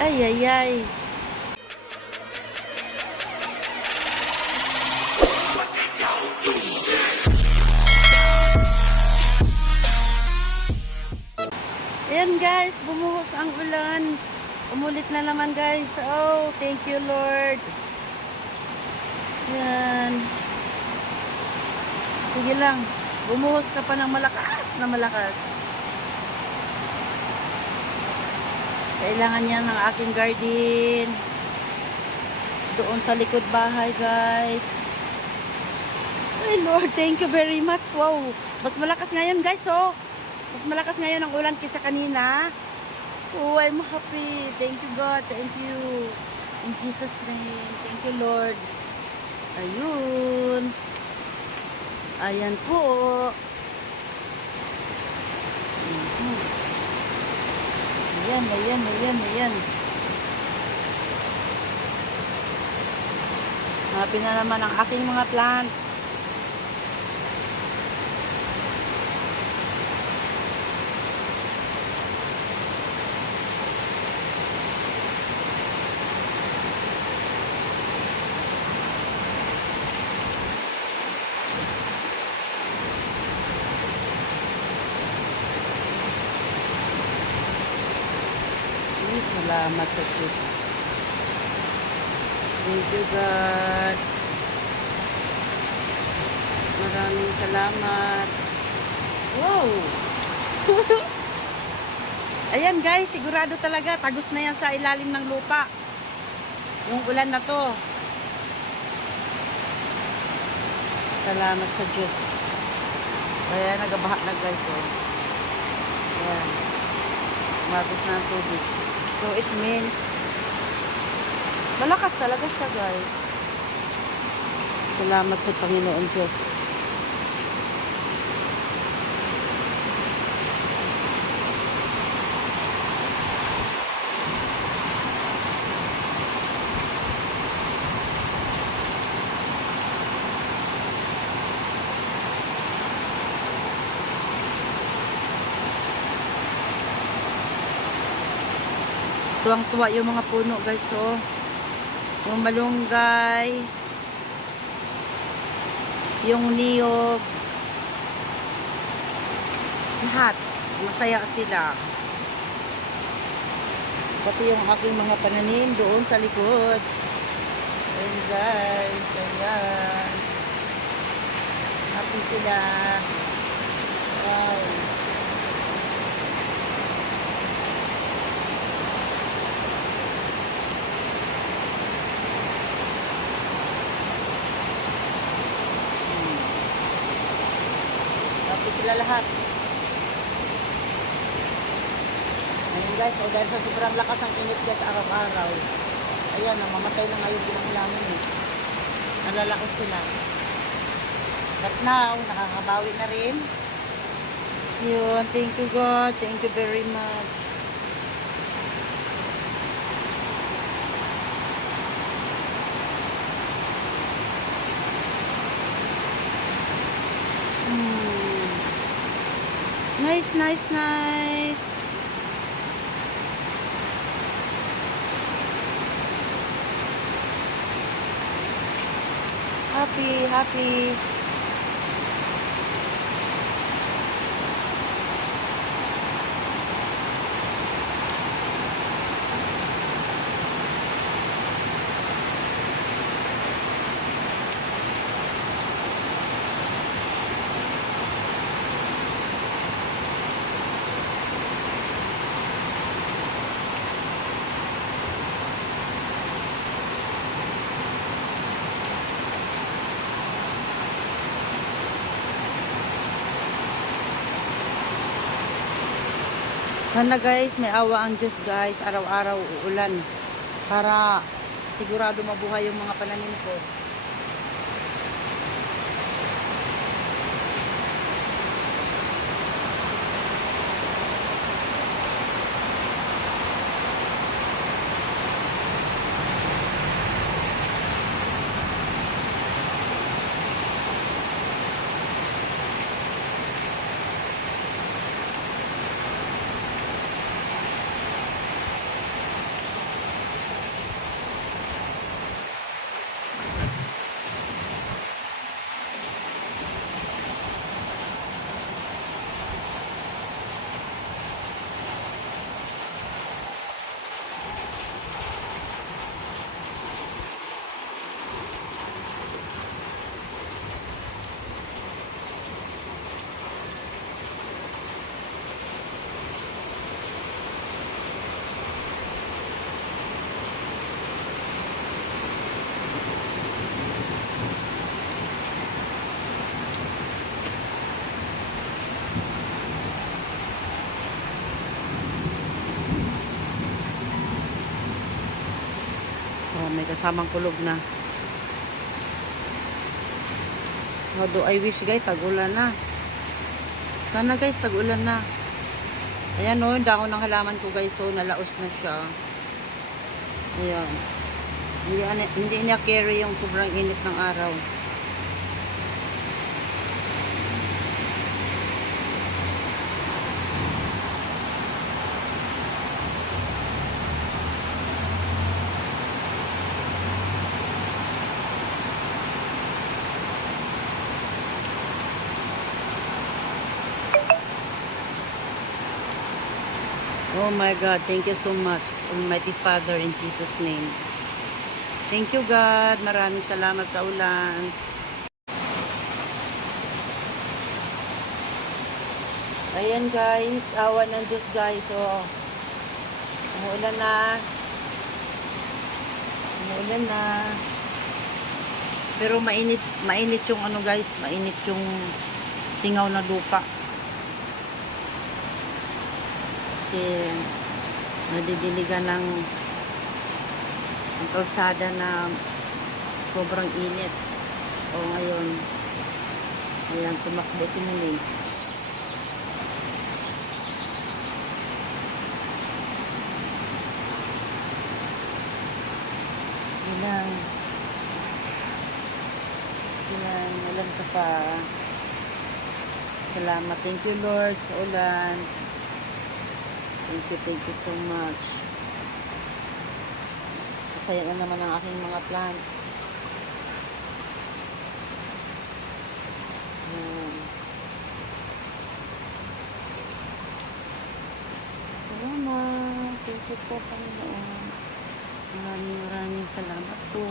Ay, ay, ay. Ayan guys, bumuhos ang ulan. Umulit na naman guys. Oh, thank you Lord. Ayan. Sige lang. Bumuhos ka pa ng malakas na malakas. Kailangan yan ng aking garden. Doon sa likod bahay guys. Ay Lord, thank you very much. Wow. Mas malakas ngayon guys oh. Mas malakas ngayon ang ulan kaysa kanina. Oh, I'm happy. Thank you God. Thank you. In Jesus' name. Thank you Lord. Ayun. Ayan po. Ayan, ayan, ayan, ayan. Happy na naman ang aking mga plants. Salamat sa Diyos. Thank you God. Maraming salamat. Wow! Ayan guys, sigurado talaga tagos na yan sa ilalim ng lupa. Yung ulan na to. Salamat sa Diyos. Kaya nagabaha na guys. Oh. Ayan. Umabot na ang tubig. So it means malakas talaga siya guys. Salamat sa Panginoon Diyos. Tuwang-tuwa yung mga puno guys oh. Yung malunggay, yung niyog, lahat masaya sila. Pati yung aking mga pananim doon sa likod. Ayan guys, ayan. Happy sila. Wow. Happy sila lahat. Ayan guys, o dahil sa sobrang lakas ang init guys araw-araw. Ayan, namamatay na ngayon din ang lamin eh. Nalalaos sila. But now, nakakabawi na rin. Yun, thank you God. Thank you very much. Nice, nice, nice. Happy, happy. Sana guys, may awa ang Diyos guys, araw-araw uulan para sigurado mabuhay yung mga pananim ko. may kasamang kulog na. Although I wish guys, tag-ulan na. Sana guys, tag-ulan na. Ayan o, yung dahon ng halaman ko guys, so nalaos na siya. Ayan. Hindi niya carry yung sobrang init ng araw. Oh my God, thank you so much, Almighty Father, in Jesus' name. Thank you God, maraming salamat sa ulan. Ayan guys, awa ng Diyos guys. So, umuulan na. Umuulan na. Pero mainit yung ano guys, mainit yung singaw na lupa. Kasi nadidiligan ng kalsada na sobrang init. O ngayon, ayan, tumakbo si Muli. Ilang ulan ka pa. Salamat. Thank you Lord sa ulan. Thank you so much. Masaya na naman ang aking mga plants. Salamat. Thank you po, Panginoon. Maraming salamat po.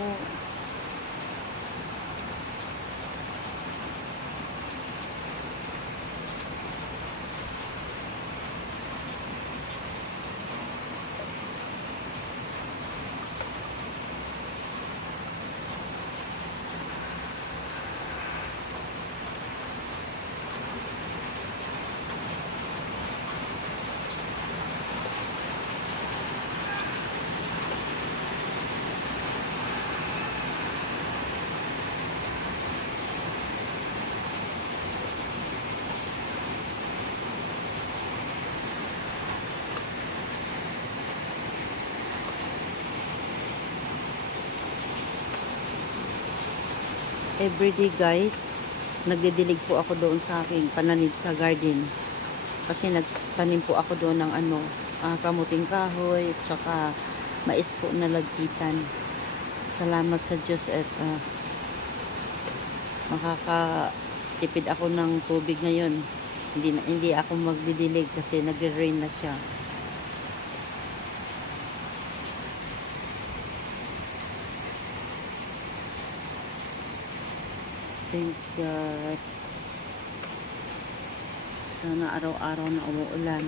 Everyday guys, nagdidilig po ako doon sa aking pananim sa garden. Kasi nagtanim po ako doon ng kamuting kahoy, at saka mais po na lagkitan. Salamat sa Diyos at makakatipid ako ng tubig ngayon. Hindi ako magdidilig kasi nagre-rain na siya. Thanks God. Sana araw-araw na umuulan.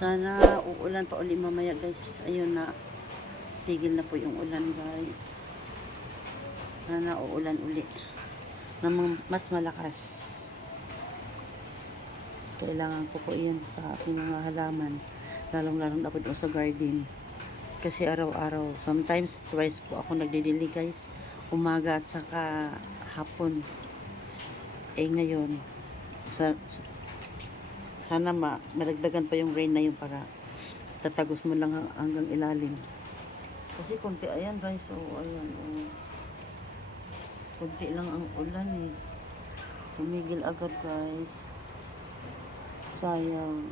Sana uulan pa uli mamaya guys. Ayun na. Tigil na po yung ulan guys. Sana uulan uli. Mas malakas. Kailangan ko po iyan sa aking mga halaman. Lalong-lalong na po doon sa garden. Kasi araw-araw. Sometimes twice po ako nagdidili guys. Umaga at saka hapon. Ngayon. Sana madagdagan pa yung rain na yun para tatagos mo lang hanggang ilalim. Kasi konti, ayan guys, ayan, konti lang ang ulan eh. Tumigil agad guys. Sayang.